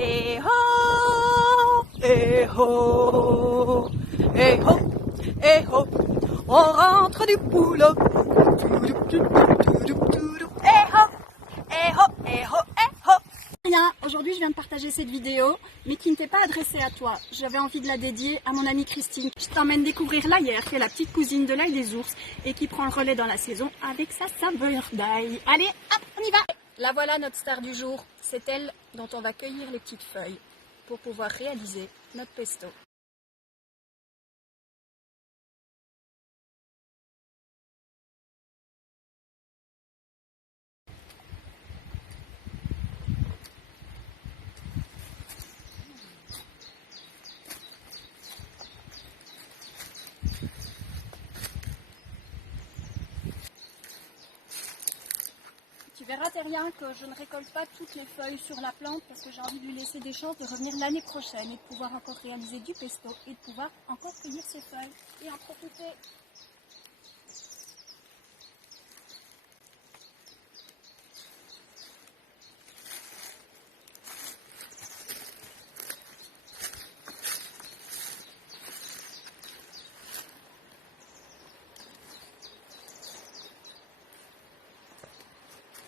Eh ho, eh ho, eh ho, eh ho, on rentre du boulot. Eh ho, eh ho, eh ho, eh ho. Rien, aujourd'hui je viens de partager cette vidéo, mais qui ne t'est pas adressée à toi. J'avais envie de la dédier à mon amie Christine. Je t'emmène découvrir l'aïère, qui est la petite cousine de l'ail des ours, et qui prend le relais dans la saison avec sa saveur d'ail. Allez, hop, on y va! La voilà notre star du jour. C'est elle dont on va cueillir les petites feuilles pour pouvoir réaliser notre pesto. Tu verras Terrien que je ne récolte pas toutes les feuilles sur la plante parce que j'ai envie de lui laisser des chances de revenir l'année prochaine et de pouvoir encore réaliser du pesto et de pouvoir encore cueillir ses feuilles et en profiter.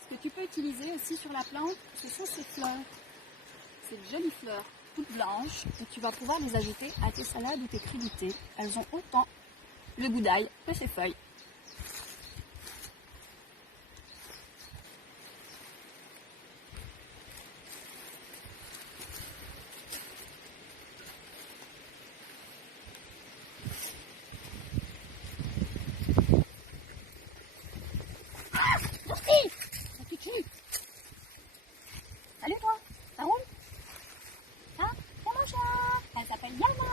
Ce que tu peux utiliser aussi sur la plante, ce sont ces fleurs. Ces jolies fleurs toutes blanches et tu vas pouvoir les ajouter à tes salades ou tes crudités. Elles ont autant le goût d'ail que ces feuilles. Salut toi, ça roule? Hein? C'est mon chat. Elle s'appelle Yana.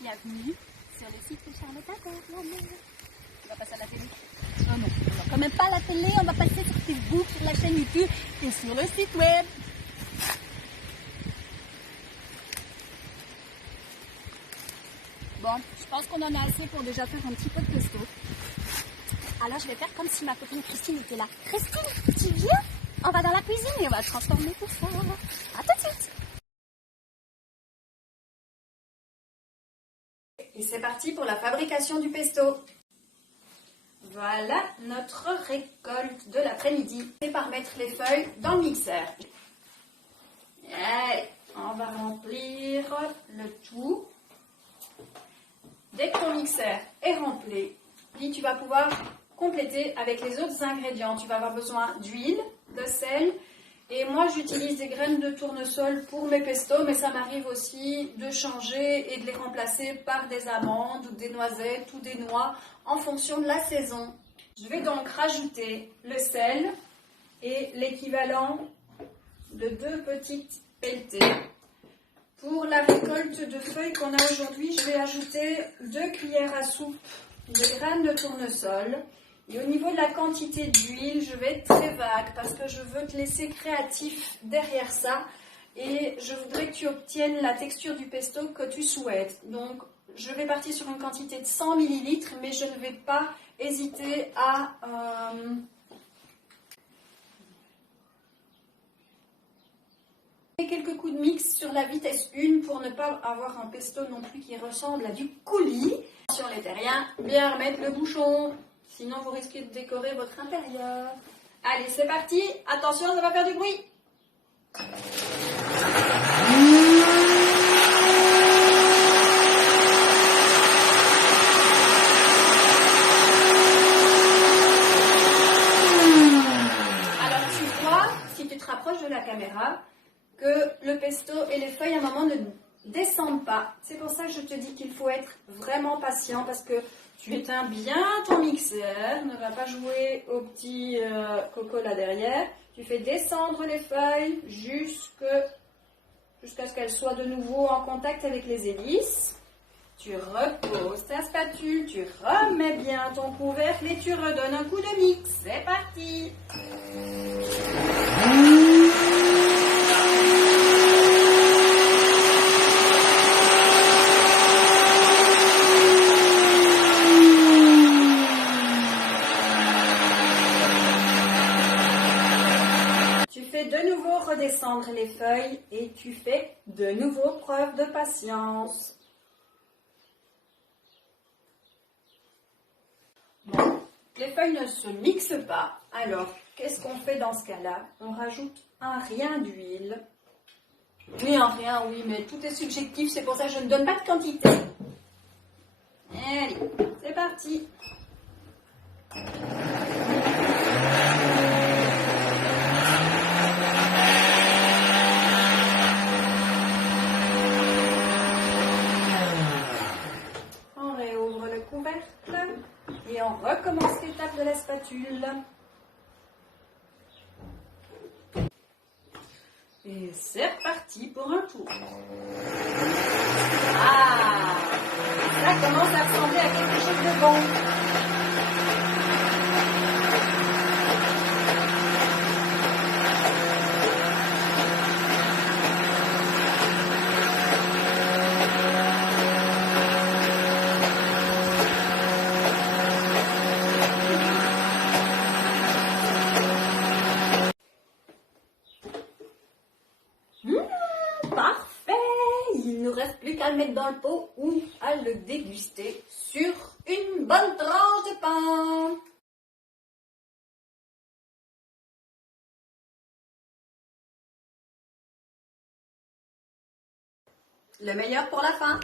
Bienvenue sur le site de Charlotte Incombe. On va passer à la télé? Oh non, on va quand même pas à la télé, on va passer sur Facebook, sur la chaîne YouTube et sur le site web. Bon, je pense qu'on en a assez pour déjà faire un petit peu de pesto. Alors je vais faire comme si ma copine Christine était là. Christine, tu viens? On va dans la cuisine et on va transformer tout ça. À tout de suite. Et c'est parti pour la fabrication du pesto. Voilà notre récolte de l'après-midi. Et par mettre les feuilles dans le mixeur. Allez, on va remplir le tout. Dès que ton mixeur est rempli, puis tu vas pouvoir compléter avec les autres ingrédients. Tu vas avoir besoin d'huile, de sel, et moi j'utilise des graines de tournesol pour mes pestos, mais ça m'arrive aussi de changer et de les remplacer par des amandes ou des noisettes ou des noix en fonction de la saison. Je vais donc rajouter le sel et l'équivalent de 2 petites pelletées. Pour la récolte de feuilles qu'on a aujourd'hui, je vais ajouter 2 cuillères à soupe de graines de tournesol. Et au niveau de la quantité d'huile, je vais être très vague parce que je veux te laisser créatif derrière ça. Et je voudrais que tu obtiennes la texture du pesto que tu souhaites. Donc, je vais partir sur une quantité de 100 ml, mais je ne vais pas hésiter à... quelques coups de mix sur la vitesse 1 pour ne pas avoir un pesto non plus qui ressemble à du coulis. Sur les terriens, bien remettre le bouchon, sinon vous risquez de décorer votre intérieur. Allez, c'est parti, attention, ça va faire du bruit. Alors tu vois, si tu te rapproches de la caméra, que le pesto et les feuilles à un moment ne descendent pas. C'est pour ça que je te dis qu'il faut être vraiment patient parce que tu éteins bien ton mixeur, ne va pas jouer au petit coco là derrière. Tu fais descendre les feuilles jusqu'à ce qu'elles soient de nouveau en contact avec les hélices. Tu reposes ta spatule, tu remets bien ton couvercle et tu redonnes un coup de mix. C'est parti! fais de nouveau redescendre les feuilles et tu fais de nouveau preuve de patience. Bon, les feuilles ne se mixent pas, alors qu'est-ce qu'on fait dans ce cas-là? On rajoute un rien d'huile. Oui, un rien, oui, mais tout est subjectif, c'est pour ça que je ne donne pas de quantité. Allez, c'est parti. On réouvre le couvercle et on recommence l'étape de la spatule. Et c'est reparti pour un tour. Ah, ça commence à ressembler à quelque chose de bon. Parfait! Il ne nous reste plus qu'à le mettre dans le pot ou à le déguster sur une bonne tranche de pain. Le meilleur pour la fin.